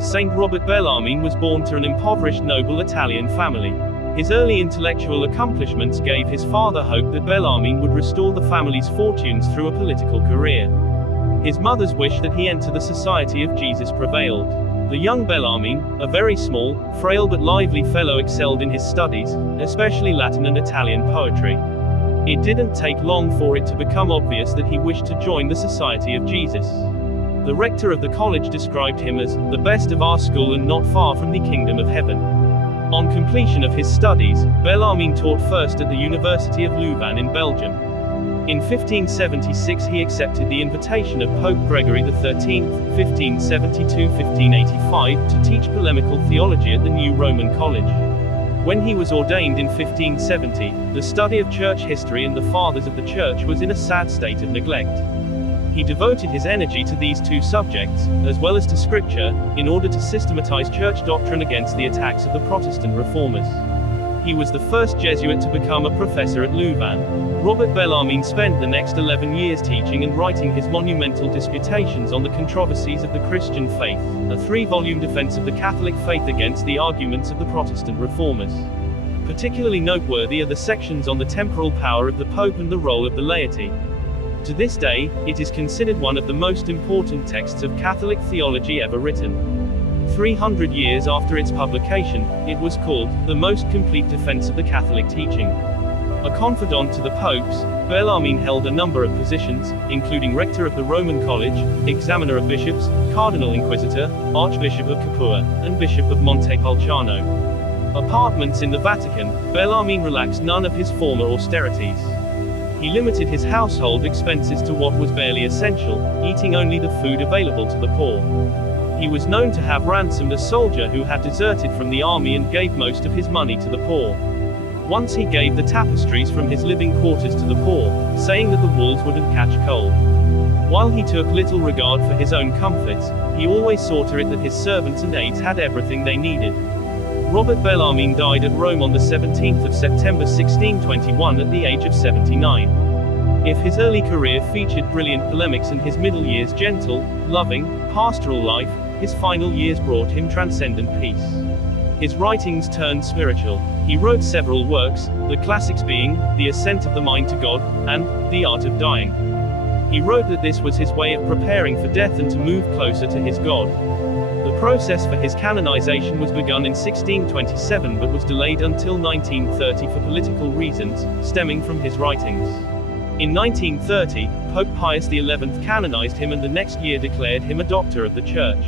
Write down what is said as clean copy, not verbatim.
Saint Robert Bellarmine was born to an impoverished noble Italian family. His early intellectual accomplishments gave his father hope that Bellarmine would restore the family's fortunes through a political career. His mother's wish that he enter the Society of Jesus prevailed. The young Bellarmine, a very small, frail but lively fellow, excelled in his studies, especially Latin and Italian poetry. It didn't take long for it to become obvious that he wished to join the Society of Jesus. The rector of the college described him as the best of our school and not far from the kingdom of heaven. On completion of his studies, Bellarmine taught first at the University of Louvain in Belgium. In 1576 he accepted the invitation of Pope Gregory XIII, 1572-1585, to teach polemical theology at the New Roman College. When he was ordained in 1570, the study of church history and the fathers of the church was in a sad state of neglect. He devoted his energy to these two subjects, as well as to scripture, in order to systematize church doctrine against the attacks of the Protestant reformers. He was the first Jesuit to become a professor at Louvain. Robert Bellarmine spent the next 11 years teaching and writing his monumental disputations on the controversies of the Christian faith, a 3-volume defense of the Catholic faith against the arguments of the Protestant reformers. Particularly noteworthy are the sections on the temporal power of the Pope and the role of the laity. To this day, it is considered one of the most important texts of Catholic theology ever written. 300 years after its publication, it was called the most complete defense of the Catholic teaching. A confidant to the popes, Bellarmine held a number of positions, including rector of the Roman College, examiner of bishops, cardinal inquisitor, archbishop of Capua, and bishop of Montepulciano. Apartments in the Vatican, Bellarmine relaxed none of his former austerities. He limited his household expenses to what was barely essential, eating only the food available to the poor. He was known to have ransomed a soldier who had deserted from the army and gave most of his money to the poor. Once he gave the tapestries from his living quarters to the poor, saying that the walls wouldn't catch cold. While he took little regard for his own comforts, he always saw to it that his servants and aides had everything they needed. Robert Bellarmine died at Rome on the 17th of September 1621 at the age of 79. If his early career featured brilliant polemics and his middle years gentle, loving, pastoral life, his final years brought him transcendent peace. His writings turned spiritual. He wrote several works, the classics being The Ascent of the Mind to God and The Art of Dying. He wrote that this was his way of preparing for death and to move closer to his God. The process for his canonization was begun in 1627 but was delayed until 1930 for political reasons, stemming from his writings. In 1930, Pope Pius XI canonized him and the next year declared him a doctor of the Church.